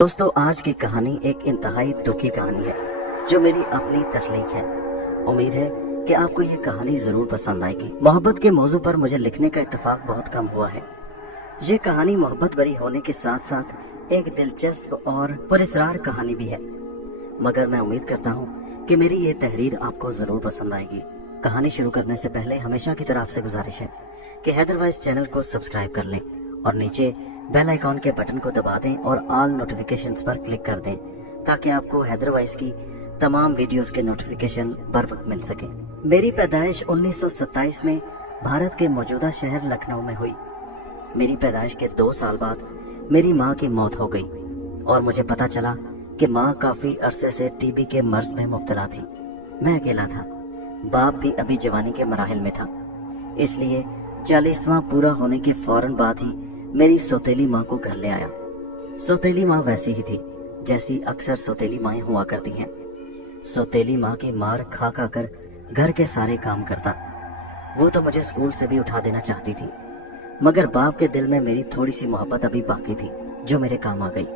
دوستو آج کی کہانی ایک انتہائی دکھی کہانی ہے جو میری اپنی تخلیق ہے۔ امید ہے کہ آپ کو یہ کہانی ضرور پسند آئے گی۔ محبت کے موضوع پر مجھے لکھنے کا اتفاق بہت کم ہوا ہے۔ یہ کہانی محبت بری ہونے کے ساتھ ساتھ ایک دلچسپ اور پراسرار کہانی بھی ہے، مگر میں امید کرتا ہوں کہ میری یہ تحریر آپ کو ضرور پسند آئے گی۔ کہانی شروع کرنے سے پہلے ہمیشہ کی طرح آپ سے گزارش ہے کہ حیدر وائس چینل کو سبسکرائب کر لیں اور نیچے بیل آئیکن کے بٹن کو دبا دیں اور آل نوٹیفیکیشنز پر کلک کر دیں تاکہ آپ کو حیدر وائس کی تمام ویڈیوز کے نوٹیفیکیشن بر وقت مل سکیں۔ میری پیدائش 1927 میں بھارت کے موجودہ شہر لکھنؤ میں ہوئی۔ میری پیدائش کے 2 سال بعد میری ماں کی موت ہو گئی اور مجھے پتا چلا کہ ماں کافی عرصے سے ٹی بی کے مرض میں مبتلا تھی۔ میں اکیلا تھا، باپ بھی ابھی جوانی کے مراحل میں تھا، اس لیے 40واں پورا ہونے کے فوراً بعد ہی میری سوتیلی ماں کو گھر لے آیا۔ سوتیلی ماں ویسی ہی تھی جیسی اکثر سوتیلی مائیں ہوا کرتی ہیں۔ سوتیلی ماں کی مار کھا کھا کر گھر کے سارے کام کرتا۔ وہ تو مجھے اسکول سے بھی اٹھا دینا چاہتی تھی، مگر باپ کے دل میں میری تھوڑی سی محبت ابھی باقی تھی جو میرے کام آ گئی،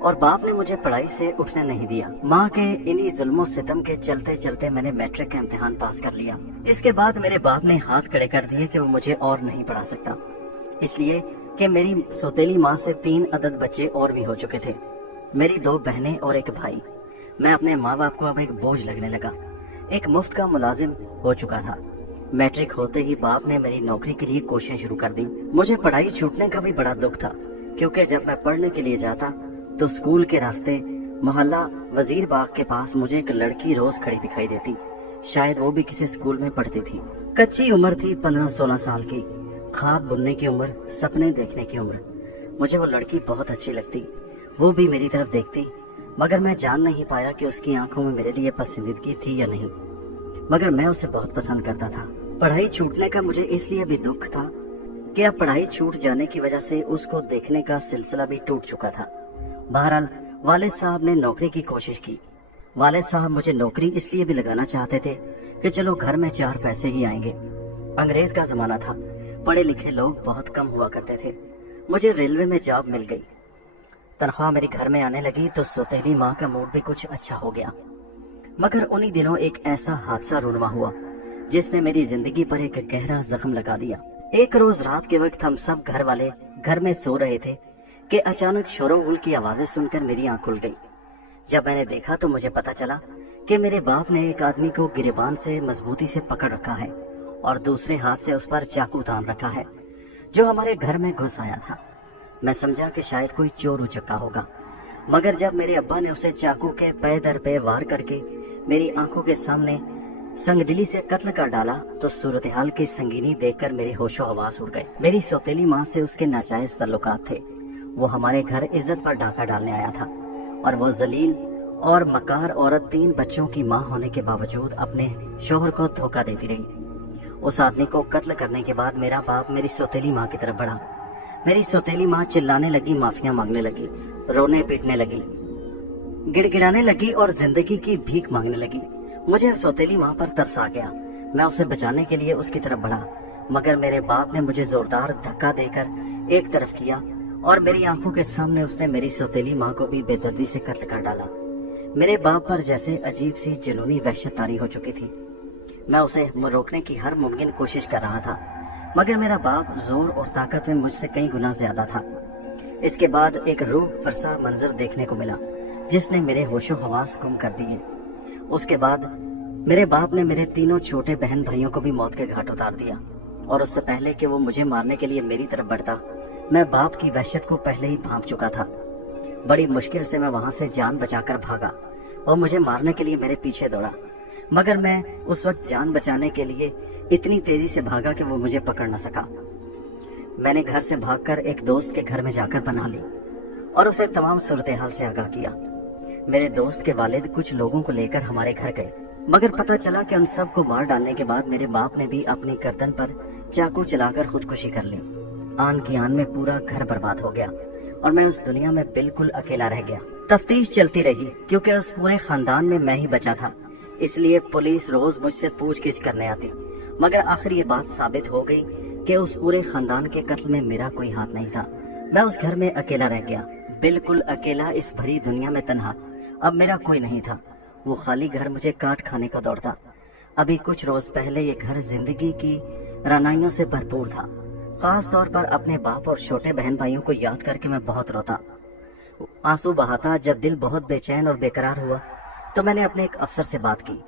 اور باپ نے مجھے پڑھائی سے اٹھنے نہیں دیا۔ ماں کے انہی ظلم و ستم کے چلتے چلتے میں نے میٹرک کا امتحان پاس کر لیا۔ اس کے بعد میرے باپ نے ہاتھ کھڑے کر دیے کہ وہ مجھے اور نہیں پڑھا سکتا، اس لیے کہ میری سوتیلی ماں سے 3 عدد بچے اور بھی ہو چکے تھے، میری 2 بہنیں اور ایک بھائی۔ میں اپنے ماں باپ کو اب ایک بوجھ لگنے لگا، ایک مفت کا ملازم ہو چکا تھا۔ میٹرک ہوتے ہی باپ نے میری نوکری کے لیے کوششیں شروع کر دی۔ مجھے پڑھائی چھوٹنے کا بھی بڑا دکھ تھا، کیونکہ جب میں پڑھنے کے لیے جاتا تو اسکول کے راستے محلہ وزیر باغ کے پاس مجھے ایک لڑکی روز کھڑی دکھائی دیتی، شاید وہ بھی کسی اسکول میں پڑھتی تھی۔ کچی عمر تھی 15-16 سال کی، خواب بننے کی عمر، سپنے دیکھنے کی عمر۔ مجھے وہ لڑکی بہت اچھی لگتی، وہ بھی میری طرف دیکھتی، مگر میں جان نہیں پایا کہ اس کی آنکھوں میں میرے لیے پسندیدگی تھی یا نہیں، مگر میں اسے بہت پسند کرتا تھا۔ پڑھائی چھوٹنے کا مجھے اس لیے بھی دکھ تھا کہ اب پڑھائی چھوٹ جانے کی وجہ سے اس کو دیکھنے کا سلسلہ بھی ٹوٹ چکا تھا۔ بہرحال والد صاحب نے نوکری کی کوشش کی۔ والد صاحب مجھے نوکری اس لیے بھی لگانا چاہتے تھے کہ چلو گھر میں 4 پیسے ہی آئیں گے۔ انگریز کا زمانہ تھا، پڑھے لکھے لوگ بہت کم ہوا کرتے تھے۔ مجھے ریلوے میں جاب مل گئی، تنخواہ میری گھر میں آنے لگی تو سوتیلی ماں کا موڈ بھی کچھ اچھا ہو گیا۔ مگر انہی دنوں ایک ایسا حادثہ رونما ہوا جس نے میری زندگی پر ایک گہرا زخم لگا دیا۔ ایک روز رات کے وقت ہم سب گھر والے گھر میں سو رہے تھے کہ اچانک شور و غل کی آوازیں سن کر میری آنکھ کھل گئی۔ جب میں نے دیکھا تو مجھے پتا چلا کہ میرے باپ نے ایک آدمی کو گریبان سے مضبوطی سے پکڑ رکھا ہے اور دوسرے ہاتھ سے اس پر چاقو تان رکھا ہے، جو ہمارے گھر میں گھس آیا تھا۔ میں سمجھا کہ شاید کوئی چور اچکا ہوگا، مگر جب میرے ابا نے اسے چاقو کے پے در پے وار کر کے میری آنکھوں کے سامنے سنگ دلی سے قتل کر ڈالا تو صورتحال کی سنگینی دیکھ کر میرے ہوش و حواس اڑ گئے۔ میری سوتیلی ماں سے اس کے ناجائز تعلقات تھے، وہ ہمارے گھر عزت پر ڈاکہ ڈالنے آیا تھا، اور وہ ذلیل اور مکار عورت 3 بچوں کی ماں ہونے کے باوجود اپنے شوہر کو دھوکہ دیتی رہی۔ اس آدمی کو قتل کرنے کے بعد میرا باپ میری سوتیلی ماں کی طرف بڑھا۔ میری سوتیلی ماں چلانے لگی، معافیاں مانگنے لگی، رونے پیٹنے لگی، گڑ گڑانے لگی اور زندگی کی بھیک مانگنے لگی۔ مجھے سوتیلی ماں پر ترس آ گیا، میں اسے بچانے کے لیے اس کی طرف بڑھا، مگر میرے باپ نے مجھے زوردار دھکا دے کر ایک طرف کیا اور میری آنکھوں کے سامنے اس نے میری سوتیلی ماں کو بھی بے دردی سے قتل کر ڈالا۔ میرے باپ پر جیسے عجیب سی جنونی وحشت طاری ہو چکی تھی۔ میں اسے روکنے کی ہر ممکن کوشش کر رہا تھا، مگر میرا باپ زور اور طاقت میں مجھ سے کئی گنا زیادہ تھا۔ اس کے بعد ایک روح فرسا منظر دیکھنے کو ملا جس نے میرے ہوش و حواس گم کر دیے۔ اس کے بعد میرے باپ نے میرے 3 چھوٹے بہن بھائیوں کو بھی موت کے گھاٹ اتار دیا، اور اس سے پہلے کہ وہ مجھے مارنے کے لیے میری طرف بڑھتا میں باپ کی وحشت کو پہلے ہی بھانپ چکا تھا۔ بڑی مشکل سے میں وہاں سے جان بچا کر بھاگا، وہ مجھے مارنے کے لیے میرے پیچھے دوڑا، مگر میں اس وقت جان بچانے کے لیے اتنی تیزی سے بھاگا کہ وہ مجھے پکڑ نہ سکا۔ میں نے گھر سے بھاگ کر ایک دوست کے گھر میں جا کر پناہ لی اور اسے تمام صورتحال سے آگاہ کیا۔ میرے دوست کے والد کچھ لوگوں کو لے کر ہمارے گھر گئے، مگر پتہ چلا کہ ان سب کو مار ڈالنے کے بعد میرے باپ نے بھی اپنی گردن پر چاقو چلا کر خودکشی کر لی۔ آن کی آن میں پورا گھر برباد ہو گیا اور میں اس دنیا میں بالکل اکیلا رہ گیا۔ تفتیش چلتی رہی کیونکہ اس پورے خاندان میں میں ہی بچا تھا، اس لیے پولیس روز مجھ سے پوچھ گچھ کرنے آتی، مگر آخر یہ بات ثابت ہو گئی کہ اس پورے خاندان کے قتل میں میرا کوئی ہاتھ نہیں تھا۔ میں اس گھر میں اکیلا رہ گیا، बिल्कुल अकेला इस भरी दुनिया में तन्हा। अब मेरा कोई नहीं था। वो खाली घर मुझे काट खाने को दौड़ता। अभी कुछ रोज पहले ये घर जिंदगी की रनाइयों से भरपूर था। खास तौर पर अपने बाप और छोटे बहन भाइयों को याद करके मैं बहुत रोता, आंसू बहाता। जब दिल बहुत बेचैन और बेकरार हुआ तो मैंने अपने एक अफसर से बात की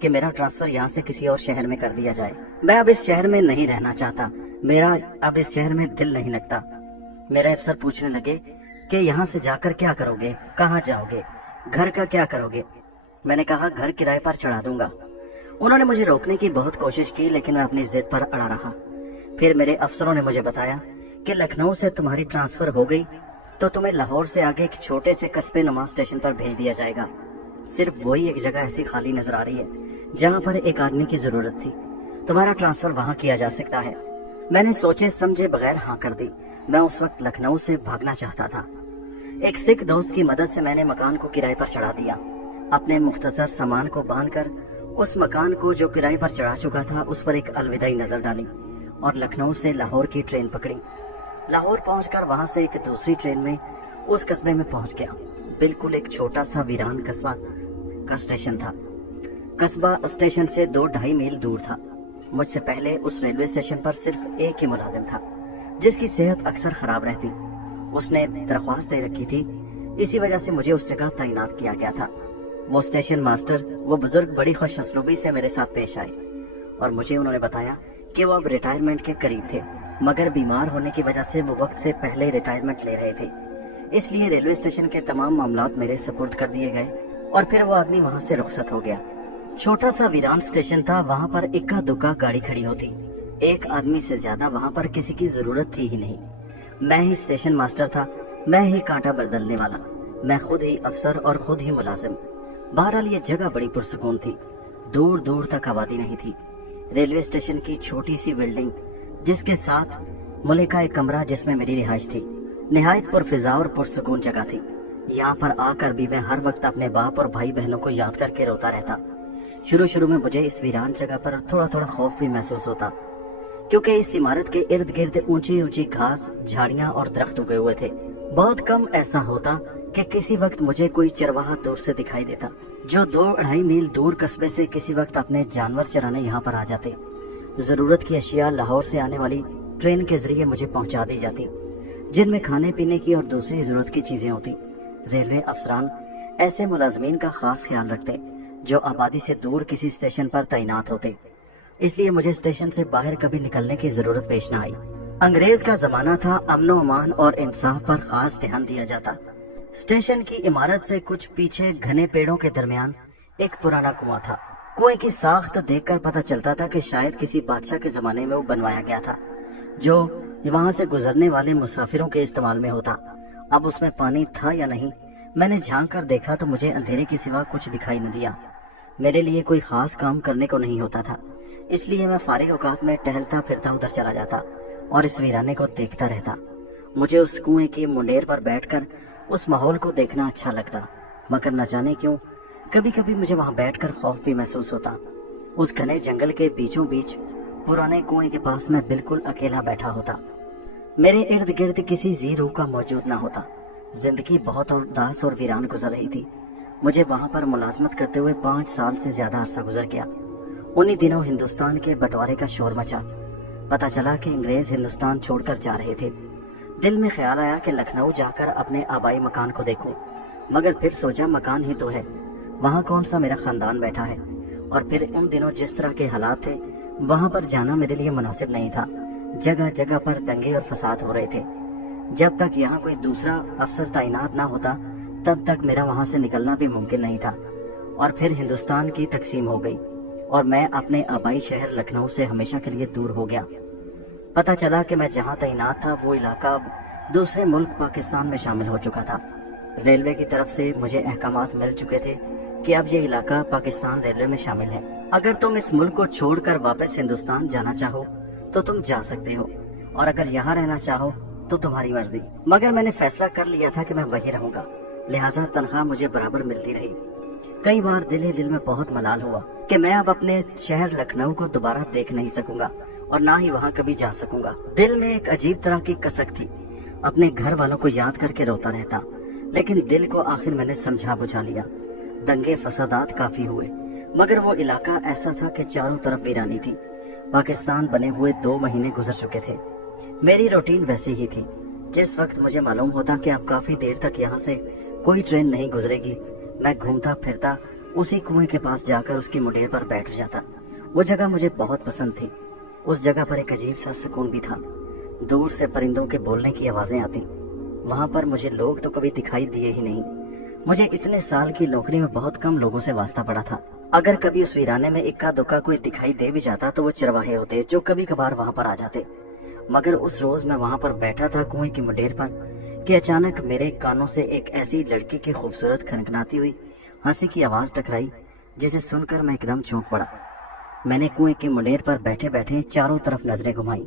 कि मेरा ट्रांसफर यहाँ से किसी और शहर में कर दिया जाए। मैं अब इस शहर में नहीं रहना चाहता, मेरा अब इस शहर में दिल नहीं लगता। मेरे अफसर पूछने लगे कि यहाँ से जाकर क्या करोगे, कहाँ जाओगे, घर का क्या करोगे। मैंने कहा घर किराए पर चढ़ा दूंगा। उन्होंने मुझे रोकने की बहुत कोशिश की, लेकिन मैं अपनी जिद पर अड़ा रहा। फिर मेरे अफसरों ने मुझे बताया कि लखनऊ से तुम्हारी ट्रांसफर हो गई तो तुम्हें लाहौर से आगे एक छोटे से कस्बे नुमा स्टेशन पर भेज दिया जाएगा। सिर्फ वही एक जगह ऐसी खाली नजर आ रही है जहाँ पर एक आदमी की जरूरत थी। तुम्हारा ट्रांसफर वहाँ किया जा सकता है। मैंने सोचे समझे बगैर हाँ कर दी। मैं उस वक्त लखनऊ से भागना चाहता था। एक सिख दोस्त की मदद से मैंने मकान को किराए पर चढ़ा दिया। अपने मुख्तसर सामान को बांधकर उस मकान को जो किराए पर चढ़ा चुका था उस पर एक अलविदाई नजर डाली और लखनऊ से लाहौर की ट्रेन पकड़ी। लाहौर पहुंचकर वहां से एक दूसरी ट्रेन में उस कस्बे में पहुंच गया। बिल्कुल एक छोटा सा वीरान कस्बा का स्टेशन था। कस्बा स्टेशन से 2-2.5 मील दूर था। मुझसे पहले उस रेलवे स्टेशन पर सिर्फ एक ही मुलाजिम था जिसकी सेहत अक्सर खराब रहती। उसने दरख्वास्त दे रखी थी, इसी वजह से मुझे उस जगह तैनात किया गया था। वो स्टेशन मास्टर, वो बुजुर्ग बड़ी खुश असलूबी से मेरे साथ पेश आए और मुझे उन्होंने बताया कि वो अब रिटायरमेंट के करीब थे, मगर बीमार होने की वजह से वो वक्त से पहले रिटायरमेंट ले रहे थे। इसलिए रेलवे स्टेशन के तमाम मामलात मेरे सुपुर्द कर दिए गए और फिर वो आदमी वहाँ से रुखसत हो गया। छोटा सा वीरान स्टेशन था, वहाँ पर इक्का दुक्का गाड़ी खड़ी होती। एक आदमी से ज्यादा वहाँ पर किसी की जरूरत थी ही नहीं। मैं ही स्टेशन मास्टर था, मैं ही कांटा बदलने वाला, मैं खुद ही अफसर और खुद ही मुलाजिम। बहरहाल ये जगह बड़ी पुरसकून थी। दूर दूर तक आबादी नहीं थी। रेलवे स्टेशन की छोटी सी बिल्डिंग जिसके साथ मुल्का एक कमरा जिसमें मेरी रिहाइश थी, निहायत पुरफिजा और पुरसकून जगह थी। यहाँ पर आकर भी मैं हर वक्त अपने बाप और भाई बहनों को याद करके रोता रहता। शुरू में मुझे इस वीरान जगह पर थोड़ा थोड़ा खौफ भी महसूस होता, क्योंकि इस इमारत के इर्द गिर्द ऊंची ऊंची घास, झाड़ियां और दरख्त उगे हुए थे। बहुत कम ऐसा होता कि किसी वक्त मुझे कोई चरवाहा दूर से दिखाई देता जो 2-2.5 मील दूर कस्बे से किसी वक्त अपने जानवर चराने यहाँ पर आ जाते। जरूरत की अशिया लाहौर से आने वाली ट्रेन के जरिए मुझे पहुंचा दी जाती, जिनमें खाने पीने की और दूसरी जरूरत की चीजें होती। रेलवे अफसरान ऐसे मुलाजमीन का खास ख्याल रखते जो आबादी से दूर किसी स्टेशन पर तैनात होते, इसलिए मुझे स्टेशन से बाहर कभी निकलने की जरूरत पेश न आई। अंग्रेज का जमाना था, अमन व अमान और इंसाफ पर खास ध्यान दिया जाता। स्टेशन की इमारत से कुछ पीछे घने पेड़ों के दरमियान एक पुराना कुआं था। कुएं की साख्त देखकर पता चलता था कि शायद किसी बादशाह के जमाने में वो बनवाया गया था, जो वहां से गुजरने वाले मुसाफिरों के इस्तेमाल में होता। अब उसमें पानी था या नहीं, मैंने झांक कर देखा तो मुझे अंधेरे के सिवा कुछ दिखाई न दिया। मेरे लिए कोई खास काम करने को नहीं होता था, इसलिए मैं फारिग औकात में टहलता फिरता उधर चला जाता और इस वीराने को देखता रहता। मुझे उस कुएं की मुंडेर पर बैठकर उस माहौल को देखना अच्छा लगता, मगर न जाने क्यों कभी कभी मुझे वहां बैठकर खौफ भी महसूस होता। उस घने जंगल के बीचों बीच पुराने कुएं के पास मैं बिल्कुल अकेला बैठा होता। मेरे इर्द गिर्द किसी जी रूह का मौजूद न होता। जिंदगी बहुत उदास और वीरान गुजर रही थी। मुझे वहां पर मुलाजमत करते हुए 5 साल से ज्यादा अरसा गुजर गया। उन्हीं दिनों हिंदुस्तान के बंटवारे का शोर मचा। पता चला कि अंग्रेज हिंदुस्तान छोड़कर जा रहे थे। दिल में ख्याल आया कि लखनऊ जाकर अपने आबाई मकान को देखूं, मगर फिर सोचा मकान ही तो है, वहाँ कौन सा मेरा खानदान बैठा है। और फिर उन दिनों जिस तरह के हालात थे वहाँ पर जाना मेरे लिए मुनासिब नहीं था। जगह जगह पर दंगे और फसाद हो रहे थे। जब तक यहाँ कोई दूसरा अफसर तैनात ना होता तब तक मेरा वहाँ से निकलना भी मुमकिन नहीं था। और फिर हिंदुस्तान की तकसीम हो गई और मैं अपने आबाई शहर लखनऊ से हमेशा के लिए दूर हो गया। पता चला कि मैं जहाँ तैनात था वो इलाका अब दूसरे मुल्क पाकिस्तान में शामिल हो चुका था। रेलवे की तरफ से मुझे अहकामात मिल चुके थे कि अब ये इलाका पाकिस्तान रेलवे में शामिल है। अगर तुम इस मुल्क को छोड़कर वापस हिंदुस्तान जाना चाहो तो तुम जा सकते हो, और अगर यहाँ रहना चाहो तो तुम्हारी मर्जी। मगर मैंने फैसला कर लिया था कि मैं वहीं रहूंगा, लिहाजा तनख्वाह मुझे बराबर मिलती रही। कई बार दिल ही दिल में बहुत मलाल हुआ कि मैं अब अपने शहर लखनऊ को दोबारा देख नहीं सकूंगा और ना ही वहाँ कभी जा सकूंगा। दिल में एक अजीब तरह की कसक थी। अपने घर वालों को याद करके रोता रहता। लेकिन दिल को आखिर मैंने समझा बुझा लिया। दंगे फसादात काफी हुए, मगर वो इलाका ऐसा था कि चारों तरफ वीरानी थी। पाकिस्तान बने हुए 2 महीने गुजर चुके थे। मेरी रूटीन वैसी ही थी। जिस वक्त मुझे मालूम होता कि अब काफी देर तक यहाँ से कोई ट्रेन नहीं गुजरेगी, मैं घूमता फिरता उसी कुएं के पास जाकर उसकी मुंडेर पर बैठ जाता। वो जगह मुझे बहुत पसंद थी। उस जगह पर एक अजीब सा सुकून भी था। दूर से परिंदों के बोलने की आवाजें आती। वहां पर मुझे लोग तो कभी दिखाई दिए ही नहीं। मुझे इतने साल की नौकरी में बहुत कम लोगों से वास्ता पड़ा था। अगर कभी उस वीराने में इक्का दुक्का कोई दिखाई दे भी जाता तो वो चरवाहे होते जो कभी कभार वहां पर आ जाते। मगर उस रोज मैं वहां पर बैठा था कुएं की मुंडेर पर कि अचानक मेरे कानों से एक ऐसी लड़की की खूबसूरत खनखनाती हुई हंसी की आवाज टकराई, जिसे सुनकर मैं एकदम चौंक पड़ा। मैंने कुएं की मुंडेर पर बैठे बैठे चारों तरफ नजरें घुमाई,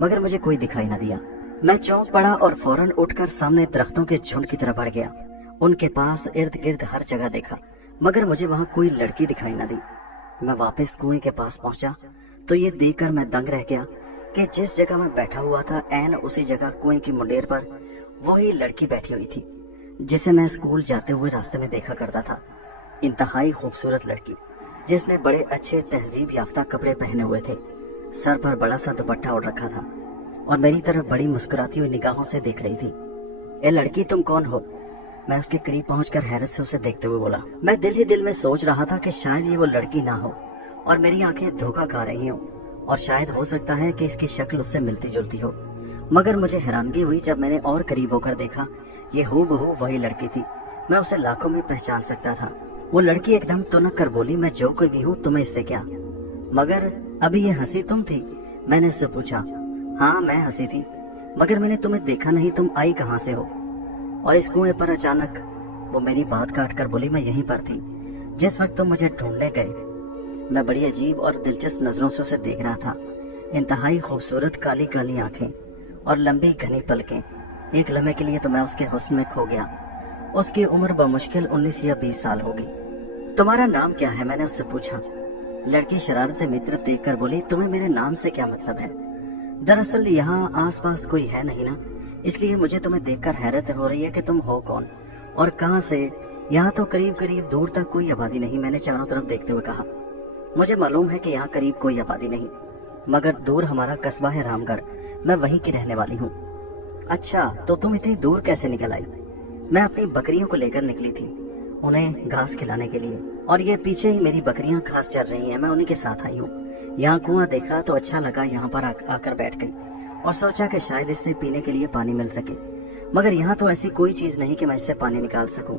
मगर मुझे कोई दिखाई न दिया। मैं चौंक पड़ा और फौरन उठकर सामने दरख्तों के झुंड की तरफ बढ़ गया। उनके पास इर्द गिर्द हर जगह देखा, मगर मुझे वहां कोई लड़की दिखाई न दी। मैं वापस कुएं के पास पहुंचा तो ये देखकर मैं दंग रह गया कि जिस जगह मैं बैठा हुआ था ऐन उसी जगह कुएं की मुंडेर पर वही लड़की बैठी हुई थी, जिसे मैं स्कूल जाते हुए रास्ते में देखा करता था। इंतहाई खूबसूरत लड़की, जिसने बड़े अच्छे तहजीब याफ्ता कपड़े पहने हुए थे, सर पर बड़ा सा दुपट्टा ओढ़ रखा था और मेरी तरफ बड़ी मुस्कुराती हुई निगाहों से देख रही थी। ए लड़की, तुम कौन हो? मैं उसके करीब पहुंचकर हैरत से उसे देखते हुए बोला। मैं दिल ही दिल में सोच रहा था कि शायद ये वो लड़की ना हो और मेरी आंखें धोखा खा रही हों, और शायद हो सकता है कि इसकी शक्ल उससे मिलती जुलती हो। मगर मुझे हैरानगी हुई जब मैंने और करीब होकर देखा। ये हूबहू वही लड़की थी। मैं उसे लाखों में पहचान सकता था। वो लड़की एकदम तुनक कर बोली, मैं जो कोई भी हूँ, तुम्हें इससे क्या? मगर अभी ये हंसी तुम थी? मैंने उससे पूछा। हाँ, मैं हंसी थी, मगर मैंने तुम्हें देखा नहीं। तुम आई कहाँ से हो? और इस कुएं पर अचानक वो मेरी बात काट कर बोली, मैं यहीं पर थी जिस वक्त तुम मुझे ढूंढने गए। मैं बड़ी अजीब और दिलचस्प नजरों से उसे देख रहा था। इंतहाई खूबसूरत काली काली आंखें और लंबी घनी पलकें। एक लम्हे के लिए तो मैं उसके हुस्न में खो गया। उसकी उम्र बमुश्किल 19 या 20 साल होगी। तुम्हारा नाम क्या है? मैंने उससे पूछा। लड़की शरारत से मेरी तरफ देखकर बोली, तुम्हें मेरे नाम से क्या मतलब है? दरअसल यहाँ आसपास कोई है नहीं ना, इसलिए मुझे तुम्हें देखकर हैरत हो रही है कि तुम हो कौन और कहाँ से। यहाँ तो करीब करीब दूर तक कोई आबादी नहीं। मैंने चारों तरफ देखते हुए कहा। मुझे मालूम है कि यहाँ करीब कोई आबादी नहीं, मगर दूर हमारा कस्बा है रामगढ़। मैं वहीं की रहने वाली हूँ। अच्छा, तो तुम इतनी दूर कैसे निकल आई? मैं अपनी बकरियों को लेकर निकली थी, उन्हें घास खिलाने के लिए, और ये पीछे ही मेरी बकरियां घास चर रही हैं। मैं उन्हीं के साथ आई हूँ। यहाँ कुआं देखा तो अच्छा लगा, यहाँ पर आकर बैठ गई और सोचा कि शायद इससे पीने के लिए पानी मिल सके, मगर यहाँ तो ऐसी कोई चीज नहीं कि मैं इससे पानी निकाल सकूं।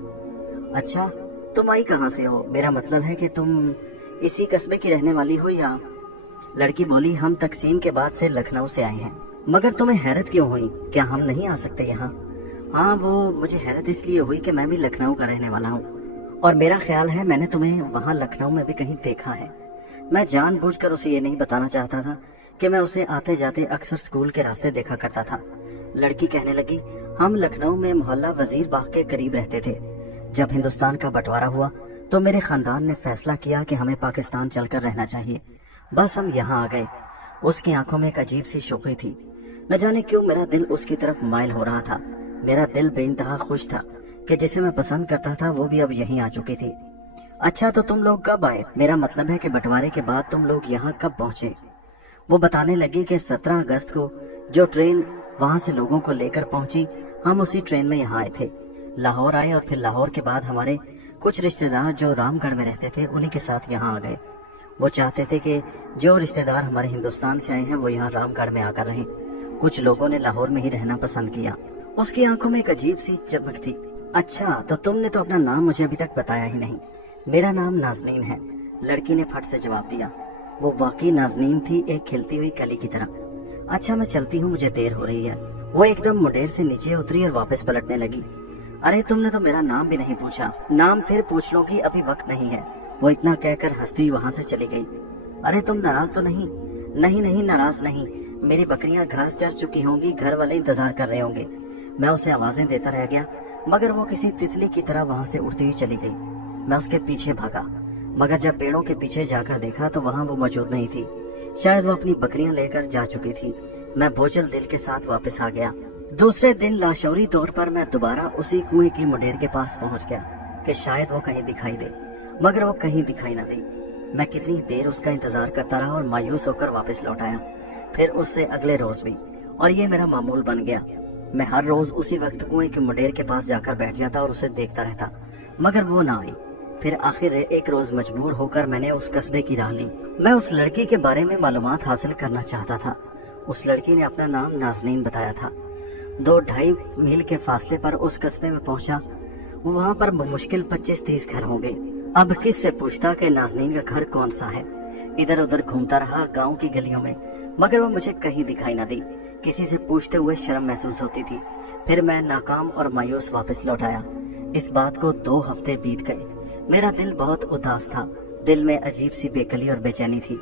अच्छा, तुम आई कहाँ से हो? मेरा मतलब है कि तुम इसी कस्बे की रहने वाली हो या? लड़की बोली, हम तकसीम के बाद से लखनऊ से आए हैं। मगर तुम्हें हैरत क्यों हुई? क्या हम नहीं आ सकते यहाँ? हाँ, वो मुझे हैरत इसलिए हुई कि मैं भी लखनऊ का रहने वाला हूँ और मेरा ख्याल है मैंने तुम्हें वहाँ लखनऊ में भी कहीं देखा है। मैं जानबूझकर उसे ये नहीं बताना चाहता था कि मैं उसे आते जाते अक्सर स्कूल के रास्ते देखा करता था। लड़की कहने लगी, हम लखनऊ में मोहल्ला वजीर बाग के करीब रहते थे। जब हिंदुस्तान का बंटवारा हुआ तो मेरे खानदान ने फैसला किया कि हमें पाकिस्तान चलकर रहना चाहिए। बस हम यहाँ आ गए। उसकी आंखों में एक अजीब सी शोखी थी। न जाने क्यों मेरा दिल उसकी तरफ माइल हो रहा था। मेरा दिल बेइंतहा खुश था कि जिसे मैं पसंद करता था वो भी अब यहीं आ चुकी थी। अच्छा, तो तुम लोग कब आए? मेरा मतलब है कि बंटवारे के बाद तुम लोग यहाँ कब पहुँचे? वो बताने लगी कि 17 अगस्त को जो ट्रेन वहाँ से लोगों को लेकर पहुंची, हम उसी ट्रेन में यहाँ आए थे। लाहौर आए और फिर लाहौर के बाद हमारे कुछ रिश्तेदार जो रामगढ़ में रहते थे उन्हीं के साथ यहाँ आ गए। वो चाहते थे कि जो रिश्तेदार हमारे हिंदुस्तान से आए हैं वो यहाँ रामगढ़ में आकर रहें। कुछ लोगों ने लाहौर में ही रहना पसंद किया। उसकी आंखों में एक अजीब सी चमक थी। अच्छा, तो तुमने तो अपना नाम मुझे अभी तक बताया ही नहीं। मेरा नाम नाजनीन है, लड़की ने फट से जवाब दिया। वो वाकई नाजनीन थी, एक खिलती हुई कली की तरह। अच्छा, मैं चलती हूँ, मुझे देर हो रही है। वो एकदम मुंडेर से नीचे उतरी और वापस पलटने लगी। अरे, तुमने तो मेरा नाम भी नहीं पूछा। नाम फिर पूछ लोगी, अभी वक्त नहीं है। वो इतना कहकर हंसती वहां से चली गई। अरे, तुम नाराज तो नहीं? नहीं नहीं, नाराज नहीं। मेरी बकरियां घास चर चुकी होंगी, घर वाले इंतजार कर रहे होंगे। मैं उसे आवाजें देता रह गया, मगर वो किसी तितली की तरह वहां से उड़ती हुई चली गई। मैं उसके पीछे भागा, मगर जब पेड़ों के पीछे जाकर देखा तो वहां वो मौजूद नहीं थी। शायद वो अपनी बकरियां लेकर जा चुकी थी। मैं बोझल दिल के साथ वापस आ गया। दूसरे दिन लाशौरी तौर पर मैं दोबारा उसी कुएं की मुंडेर के पास पहुंच गया कि शायद वो कहीं दिखाई दे, मगर वो कहीं दिखाई न दी। मैं कितनी देर उसका इंतजार करता रहा और मायूस होकर वापस लौट आया, फिर उससे अगले रोज भी, और ये मेरा मामूल बन गया। मैं हर रोज उसी वक्त कुएं की मुंडेर के पास जाकर बैठ जाता और उसे देखता रहता, मगर वो ना आई। फिर आखिर एक रोज मजबूर होकर मैंने उस कस्बे की राह ली। मैं उस लड़की के बारे में मालूमात हासिल करना चाहता था। उस लड़की ने अपना नाम नाज़नीन बताया था। 2-2.5 मील के फासले पर उस कस्बे में पहुंचा। वहां पर मुश्किल 25-30 घर होंगे। अब किससे पूछता कि नाज़नीन का घर कौन सा है। इधर उधर घूमता रहा गांव की गलियों में, मगर वो मुझे कहीं दिखाई न दी। किसी से पूछते हुए शर्म महसूस होती थी। फिर मैं नाकाम और मायूस वापस लौट आया। इस बात को 2 हफ्ते बीत गए। मेरा दिल बहुत उदास था। दिल में अजीब सी बेकली और बेचैनी थी।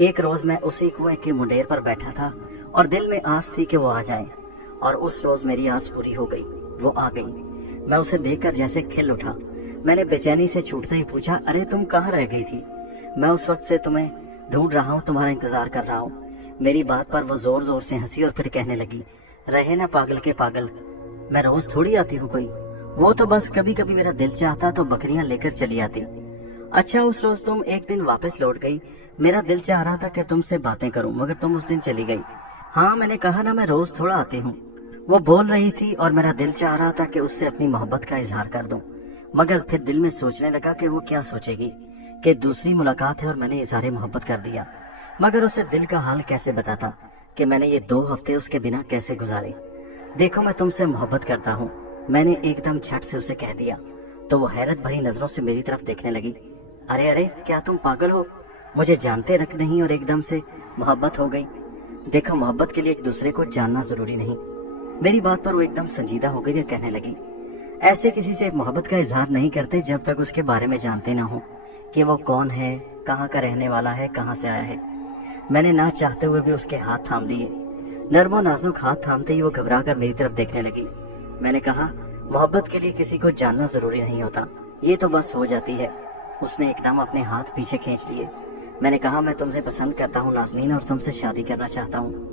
एक रोज मैं उसी कुएं की मुंडेर पर बैठा था और दिल में आस थी कि वो आ जाए, और उस रोज मेरी आस पूरी हो गई। वो आ गई। मैं उसे देखकर जैसे खिल उठा। मैंने बेचैनी से छूटते ही पूछा, अरे तुम कहाँ रह गई थी? मैं उस वक्त से तुम्हें ढूंढ रहा हूँ, तुम्हारा इंतजार कर रहा हूँ। मेरी बात पर वो जोर जोर से हंसी और फिर कहने लगी, रहे ना पागल के पागल, मैं रोज थोड़ी आती हूँ कोई। वो तो बस कभी कभी मेरा दिल चाहता तो बकरियां लेकर चली आती। अच्छा, उस रोज तुम एक दिन वापस लौट गई। मेरा दिल चाह रहा था कि तुमसे बातें करूं, मगर तुम उस दिन चली गई। हाँ, मैंने कहा ना मैं रोज थोड़ा आती हूँ। वो बोल रही थी और मेरा दिल चाह रहा था कि उससे अपनी मोहब्बत का इजहार कर दूं, मगर फिर दिल में सोचने लगा कि वो क्या सोचेगी कि दूसरी मुलाकात है और मैंने इजहार मोहब्बत कर दिया। मगर उसे दिल का हाल कैसे बताता कि मैंने ये 2 हफ्ते उसके बिना कैसे गुजारे। देखो, मैं तुमसे मोहब्बत करता हूँ, मैंने एकदम झट से उसे कह दिया। तो वो हैरत भरी नजरों से मेरी तरफ देखने लगी। अरे अरे, क्या तुम पागल हो? मुझे जानते रख नहीं और एकदम से मोहब्बत हो गई। देखो, मोहब्बत के लिए एक दूसरे को जानना जरूरी नहीं। मेरी बात पर वो एकदम संजीदा हो गई और कहने लगी, ऐसे किसी से मोहब्बत का इजहार नहीं करते जब तक उसके बारे में जानते ना हो कि वो कौन है, कहाँ का रहने वाला है, कहाँ से आया है। मैंने ना चाहते हुए भी उसके हाथ थाम दिए। नर्मो नाजुक हाथ थामते ही वो घबरा कर मेरी तरफ देखने लगी। मैंने कहा, मोहब्बत के लिए किसी को जानना जरूरी नहीं होता, ये तो बस हो जाती है। उसने एकदम अपने हाथ पीछे खींच लिए। मैंने कहा, मैं तुमसे पसंद करता हूँ नाज़नीन, और तुमसे शादी करना चाहता हूँ।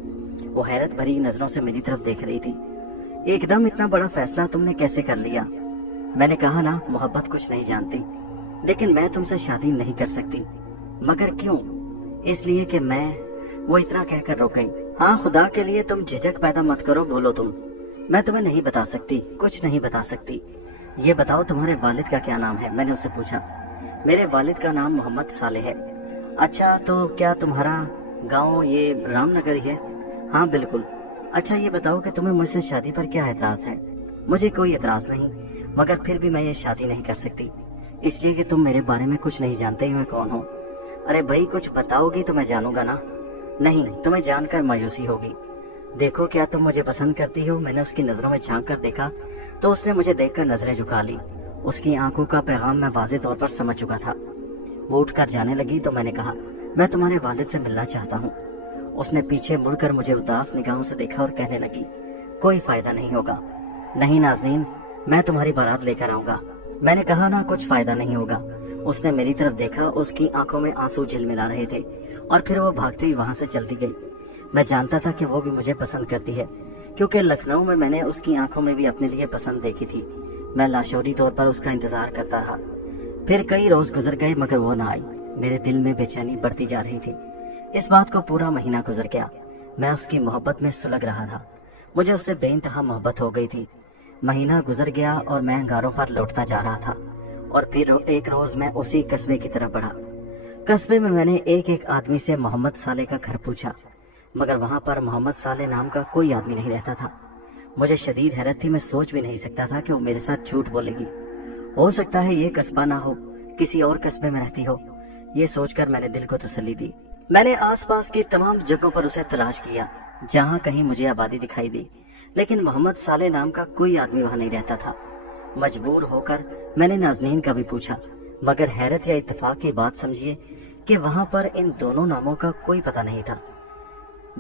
वो हैरत भरी नजरों से मेरी तरफ देख रही थी। एकदम इतना बड़ा फैसला तुमने कैसे कर लिया? मैंने कहा ना, मोहब्बत कुछ नहीं जानती, लेकिन मैं तुमसे शादी नहीं कर सकती। मगर क्यों? इसलिए कि वो इतना कहकर रुक गई। हाँ, खुदा के लिए तुम झिझक पैदा मत करो, बोलो तुम। मैं तुम्हें नहीं बता सकती, कुछ नहीं बता सकती। ये बताओ, तुम्हारे वालिद का क्या नाम है? मैंने उससे पूछा। मेरे वालिद का नाम मोहम्मद साले है। अच्छा, तो क्या तुम्हारा गांव ये रामनगर ही है? हाँ बिल्कुल। अच्छा, ये बताओ कि तुम्हें मुझसे शादी पर क्या एतराज है? मुझे कोई एतराज नहीं, मगर फिर भी मैं ये शादी नहीं कर सकती, इसलिए कि तुम मेरे बारे में कुछ नहीं जानते ही मैं कौन हूँ। अरे भाई, कुछ बताओगी तो मैं जानूंगा ना। नहीं, तुम्हें जानकर मायूसी होगी। देखो, क्या तुम मुझे पसंद करती हो? मैंने उसकी नजरों में झांक कर देखा तो उसने मुझे देखकर नजरें झुका ली। उसकी आंखों का पैगाम मैं वाज़ेह तौर पर समझ चुका था। वो उठकर जाने लगी तो मैंने कहा, मैं तुम्हारे वालिद से मिलना चाहता हूँ। उसने पीछे मुड़कर मुझे उदास निगाहों से देखा और कहने लगी, कोई फायदा नहीं होगा। नहीं नाज़नीन, मैं तुम्हारी बारात लेकर आऊंगा। मैंने कहा ना, कुछ फायदा नहीं होगा। उसने मेरी तरफ देखा, उसकी आंखों में आंसू झिलमिला रहे थे, और फिर वो भागती हुई वहां से चलती गई। मैं जानता था कि वो भी मुझे पसंद करती है, क्योंकि लखनऊ में मैंने उसकी आंखों में भी अपने लिए पसंद देखी थी। मैं लाशौरी तौर पर उसका इंतजार करता रहा। फिर कई रोज गुजर गए, मगर वो ना आई। मेरे दिल में बेचैनी बढ़ती जा रही थी। इस बात को पूरा महीना गुजर गया। मैं उसकी मोहब्बत में सुलग रहा था। मुझे उससे बेइंतहा मोहब्बत हो गई थी। महीना गुजर गया और मैं अंगारों पर लौटता जा रहा था, और फिर एक रोज मैं उसी कस्बे की तरफ बढ़ा। कस्बे में मैंने एक आदमी से मोहम्मद साले का घर पूछा, मगर वहां पर मोहम्मद साले नाम का कोई आदमी नहीं रहता था। मुझे शदीद हैरत थी। मैं सोच भी नहीं सकता था कि वो मेरे साथ झूठ बोलेगी। हो सकता है ये कस्बा ना हो, किसी और कस्बे में रहती हो। ये सोचकर मैंने दिल को तसल्ली दी। मैंने आसपास की तमाम जगहों पर उसे तलाश किया, जहाँ कहीं मुझे आबादी दिखाई दी, लेकिन मोहम्मद साले नाम का कोई आदमी वहां नहीं रहता था। मजबूर होकर मैंने नाज़नीन का भी पूछा, मगर हैरत या इत्तेफाक की बात समझिए कि वहां पर इन दोनों नामों का कोई पता नहीं था।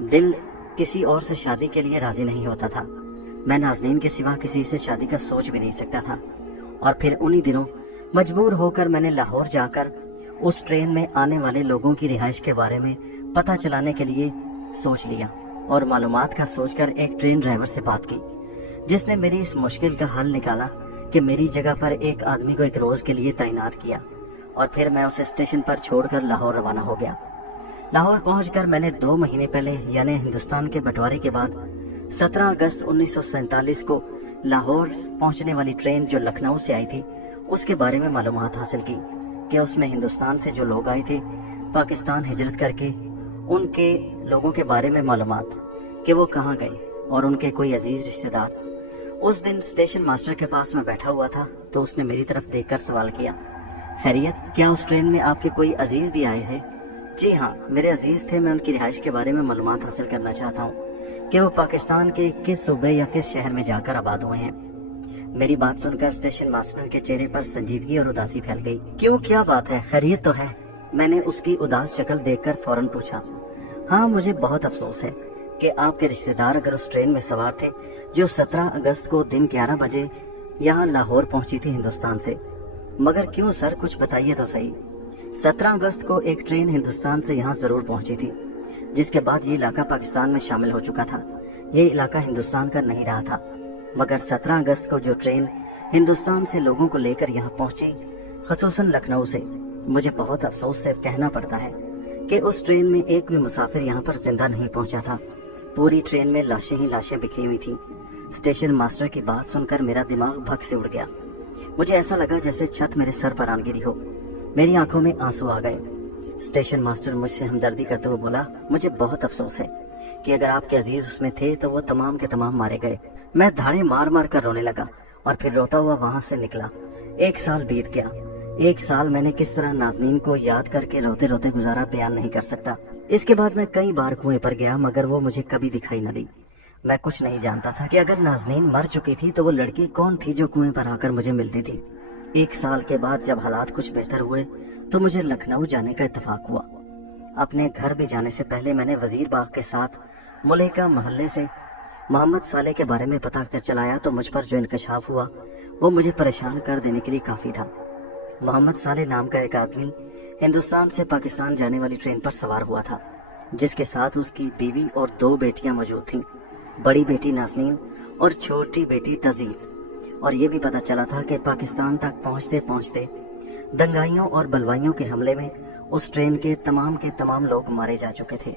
दिल किसी और से शादी के लिए राजी नहीं होता था। मैं नाज़नीन के सिवा किसी से शादी का सोच भी नहीं सकता था। और फिर उन्हीं दिनों मजबूर होकर मैंने लाहौर जाकर उस ट्रेन में आने वाले लोगों की रिहाइश के बारे में पता चलाने के लिए सोच लिया, और मालूमात का सोचकर एक ट्रेन ड्राइवर से बात की। जिसने मेरी इस मुश्किल का हल निकाला कि मेरी जगह पर एक आदमी को एक रोज के लिए तैनात किया और फिर मैं उसे स्टेशन पर छोड़कर लाहौर रवाना हो गया। लाहौर पहुंचकर मैंने 2 महीने पहले यानी हिंदुस्तान के बंटवारे के बाद 17 अगस्त 1947 को लाहौर पहुंचने वाली ट्रेन जो लखनऊ से आई थी उसके बारे में मालूमात हासिल की कि उसमें हिंदुस्तान से जो लोग आए थे पाकिस्तान हिजरत करके, उनके लोगों के बारे में मालूमात कि वो कहाँ गए और उनके कोई अजीज रिश्तेदार। उस दिन स्टेशन मास्टर के पास मैं बैठा हुआ था तो उसने मेरी तरफ देखकर सवाल किया, खैरियत, क्या उस ट्रेन में आपके कोई अजीज भी आए थे? जी हाँ, मेरे अजीज थे। मैं उनकी रिहाइश के बारे में मालूमात हासिल करना चाहता हूँ कि वो पाकिस्तान के किस सूबे या किस शहर में जाकर आबाद हुए हैं। मेरी बात सुनकर स्टेशन मास्टर के चेहरे पर संजीदगी और उदासी फैल गई। क्यों, क्या बात है, खैरियत तो है? मैंने उसकी उदास शक्ल देखकर फौरन पूछा। हाँ, मुझे बहुत अफसोस है कि आपके रिश्तेदार अगर उस ट्रेन में सवार थे जो 17 अगस्त को दिन 11 बजे यहाँ लाहौर पहुंची थी हिंदुस्तान से। मगर क्यों सर, कुछ बताइए तो सही। 17 अगस्त को एक ट्रेन हिंदुस्तान से यहाँ जरूर पहुंची थी, जिसके बाद ये इलाका पाकिस्तान में शामिल हो चुका था। ये इलाका हिंदुस्तान का नहीं रहा था। मगर 17 अगस्त को जो ट्रेन हिंदुस्तान से लोगों को लेकर यहाँ पहुंची, खसूसन लखनऊ से, मुझे बहुत अफसोस से कहना पड़ता है कि उस ट्रेन में एक भी मुसाफिर यहाँ पर जिंदा नहीं पहुंचा था। पूरी ट्रेन में लाशें ही लाशें बिखरी हुई थी। स्टेशन मास्टर की बात सुनकर मेरा दिमाग भग से उड़ गया। मुझे ऐसा लगा जैसे छत मेरे सर पर आन गिरी हो। मेरी आंखों में आंसू आ गए। स्टेशन मास्टर मुझसे हमदर्दी करते हुए बोला, मुझे बहुत अफसोस है कि अगर आपके अजीज उसमें थे तो वो तमाम के तमाम मारे गए। मैं धाड़े मार मार कर रोने लगा और फिर रोता हुआ वहां से निकला। 1 साल बीत गया। 1 साल मैंने किस तरह नाज़नीन को याद करके रोते रोते गुजारा बयान नहीं कर सकता। इसके बाद मैं कई बार कुएं पर गया मगर वो मुझे कभी दिखाई न दी। मैं कुछ नहीं जानता था कि अगर नाज़नीन मर चुकी थी तो वो लड़की कौन थी जो कुएं पर आकर मुझे मिलती थी। 1 साल के बाद जब हालात कुछ बेहतर हुए तो मुझे लखनऊ जाने का इत्तेफाक हुआ। अपने घर भी जाने से पहले मैंने वजीर बाग के साथ मुलेका मोहल्ले से मोहम्मद साले के बारे में पता कर चलाया तो मुझ पर जो इंकशाफ हुआ वो मुझे परेशान कर देने के लिए काफी था। मोहम्मद साले नाम का एक आदमी हिंदुस्तान से पाकिस्तान जाने वाली ट्रेन पर सवार हुआ था, जिसके साथ उसकी बीवी और 2 बेटियां मौजूद थीं, बड़ी बेटी नाज़नीन और छोटी बेटी तज़ीर। और ये भी पता चला था कि पाकिस्तान तक पहुंचते पहुंचते दंगाइयों और बलवाइयों के हमले में उस ट्रेन के तमाम लोग मारे जा चुके थे।